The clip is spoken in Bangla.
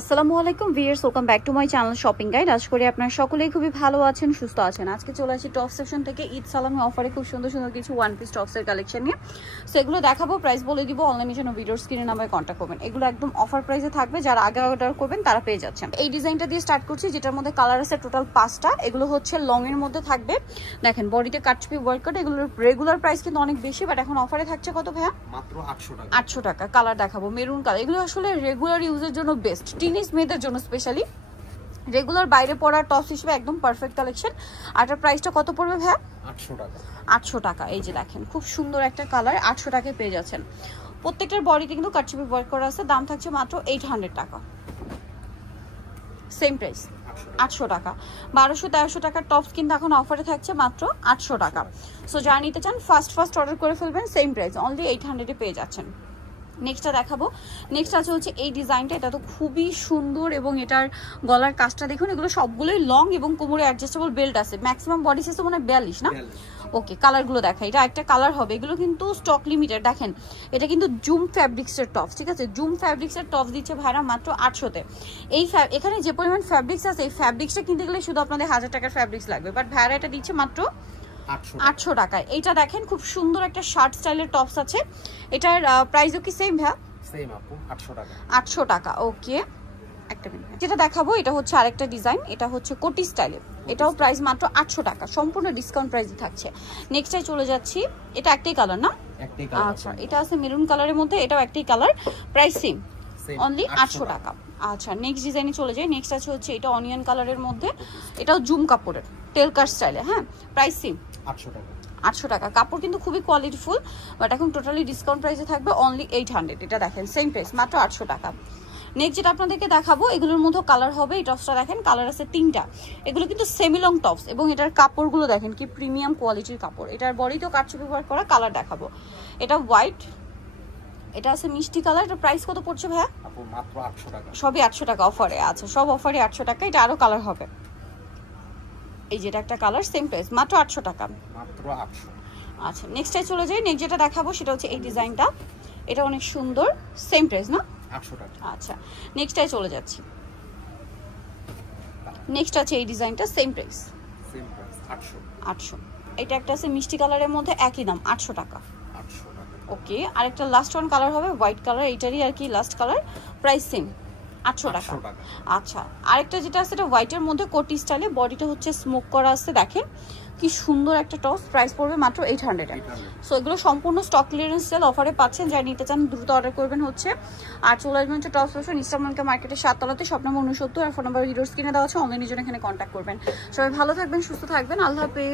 আসসালামু আলাইকুম viewers, welcome back to my channel shopping guide. আশা করি আপনারা সকলেই খুবই ভালো আছেন, সুস্থ আছেন। আজকে চলে আসি টপ সেকশন থেকে ঈদ সালামি অফারে খুব সুন্দর সুন্দর কিছু ওয়ান পিস টপসের কালেকশন নিয়ে। সো এগুলো দেখাবো, প্রাইস বলে দিব, অনলাইনের জন্য ভিডিওর স্ক্রিনে নাম্বারে কন্ট্যাক্ট করবেন। এগুলো একদম অফার প্রাইসে থাকবে, যারা আগে অর্ডার করবেন তারা পেয়ে যাচ্ছেন। এই ডিজাইনটা দিয়ে স্টার্ট করছি, যেটার মধ্যে কালার আছে টোটাল 5টা। এগুলো হচ্ছে লং এর মধ্যে থাকবে, দেখেন বডিতে কাটছবি ওয়ার্ক করা। এগুলোর রেগুলার প্রাইস কিন্তু অনেক বেশি, বাট এখন অফারে থাকছে কত ভাইয়া? মাত্র 800 টাকা। 800 টাকা। কালার দেখাবো মেরুন কালার। এগুলো আসলে রেগুলার ইউজের জন্য বেস্ট, টিনেজ মেয়েদের জন্য স্পেশালি রেগুলার বাইরে পড়ার টপস হিসেবে একদম পারফেক্ট কালেকশন। আর এটার প্রাইসটা কত পড়বে ভাইয়া? 800 টাকা। 800 টাকা। এই যে দেখেন খুব সুন্দর একটা কালার, 800 টাকায় পেয়ে যাচ্ছেন। প্রত্যেকটার বডিতে কিন্তু কাটছবি ওয়ার্ক করা আছে। দাম থাকছে মাত্র 800 টাকা। সেম প্রাইস 800 টাকা। 1200-1300 টাকার টপস কিন্তু এখন অফারে থাকছে মাত্র 800 টাকা। সো যারা নিতে চান ফার্স্ট অর্ডার করে ফেলবেন, সেম প্রাইস অনলি 800-এ পেয়ে যাচ্ছেন। নেক্সটটা দেখাবো। নেক্সট আছে হচ্ছে এই ডিজাইনটা। এটা তো খুবই সুন্দর এবং এটার গলার কাজটা দেখুন। এগুলো সবগুলোই লং এবং কোমরে অ্যাডজাস্টেবল বেল্ট আছে। ম্যাক্সিমাম বডি সাইজ মনে হয় 42 না? ওকে, কালারগুলো দেখা। এটা একটা কালার হবে, এগুলো কিন্তু স্টক লিমিটেড। দেখেন এটা কিন্তু জুম ফ্যাব্রিক্সের টপস, ঠিক আছে? জুম ফ্যাব্রিক্সের টপস দিচ্ছে ভাইরা মাত্র 800-তে। এই এখানে যে পরিমাণ ফ্যাব্রিক্স আছে, এই ফ্যাব্রিক্সটা কিনতে গেলে শুধু আপনাদের 1000 টাকার ফ্যাব্রিক্স লাগবে, বাট ভাইরা এটা দিচ্ছে মাত্র 800 টাকায়। এইটা দেখেন খুব সুন্দর একটা শার্ট স্টাইলের টপস আছে। এটার প্রাইসও কি সেম ভাই? সেম আপু, 800 টাকা। 800 টাকা। ওকে, একটা মিনিট। যেটা দেখাবো এটা হচ্ছে আরেকটা ডিজাইন, এটা হচ্ছে কোটি স্টাইলের। এটাও প্রাইস মাত্র 800 টাকা, সম্পূর্ণ ডিসকাউন্ট প্রাইসে থাকছে। নেক্সটে চলে যাচ্ছি। এটা একটাই কালার না? একটাই কালার। আচ্ছা, এটা আছে মেরুন কালারের মধ্যে, এটাও একটাই কালার, প্রাইস সেম অনলি 800 টাকা। আচ্ছা, নেক্সট ডিজাইনে চলে যাই। নেক্সট আছে হচ্ছে এটা অনিয়ন কালারের মধ্যে, এটাও জুম কাপড়ের টেলকার স্টাইলে। হ্যাঁ, প্রাইস সেম 800 টাকা। 800 টাকা। কাপড় কিন্তু খুবই কোয়ালিটিফুল, বাট এখন টোটালি ডিসকাউন্ট প্রাইসে থাকবে অনলি 800। এটা দেখেন সেম প্রাইস মাত্র 800 টাকা। নেক্সট যেটা আপনাদেরকে দেখাবো, এগুলোর মধ্যে কালার হবে। এই টপসটা দেখেন, কালার আছে 3টা। এগুলো কিন্তু সেমি লং টপস এবং এটার কাপড়গুলো দেখেন কি প্রিমিয়াম কোয়ালিটির কাপড়। এটার বডিতেও কাটছবি ওয়ার্ক করা। কালার দেখাবো, এটা হোয়াইট, এটা আছে মিষ্টি কালার। এটা প্রাইস কত পড়ছে ভাইয়া? আপু মাত্র 800 টাকা। সবই 800 টাকা অফারে। আচ্ছা, সব অফারে 800 টাকা। এটা আরো কালার হবে। এই যেটা একটা কালার, সেম প্রাইস মাত্র 800 টাকা। মাত্র 800। আচ্ছা, নেক্সটে চলে যাই। নেক্সট যেটা দেখাবো সেটা হচ্ছে এই ডিজাইনটা। এটা অনেক সুন্দর, সেম প্রাইস না? 800 টাকা। আচ্ছা, নেক্সটে চলে যাচ্ছি। নেক্সট আছে এই ডিজাইনটা, সেম প্রাইস সেম প্রাইস 800। 800। এটা একটা আছে মিষ্টি কালারের মধ্যে, একই দাম 800 টাকা। 800 টাকা। ওকে, আরেকটা লাস্ট ওয়ান কালার হবে হোয়াইট কালার, এইটারই আর কি লাস্ট কালার, প্রাইস সেম 800 টাকা। আচ্ছা, আরেকটা যেটা আছে এটা হোয়াইটের মধ্যে কোটি স্টাইলে, বডিটা হচ্ছে স্মোক করা আছে। দেখেন কি সুন্দর একটা টপস, প্রাইস পড়বে মাত্র 800 টাকা। সো এগুলো সম্পূর্ণ স্টক ক্লিয়ারেন্স সেল অফারে পাচ্ছেন, যারা নিতে চান দ্রুত অর্ডার করবেন হচ্ছে। আর চলে আসবেন হচ্ছে টপস ফ্যাশন ইস্টার্নমার্কে মার্কেটের 7 তলাতে, শপ নম্বর 69। আর ফোন নাম্বার ভিডিওর স্ক্রিনে দেওয়া আছে, অনলাইনের জন্য এখানে কন্ট্যাক্ট করবেন। সবাই ভালো থাকবেন, সুস্থ থাকবেন, আল্লাহ হাফেজ।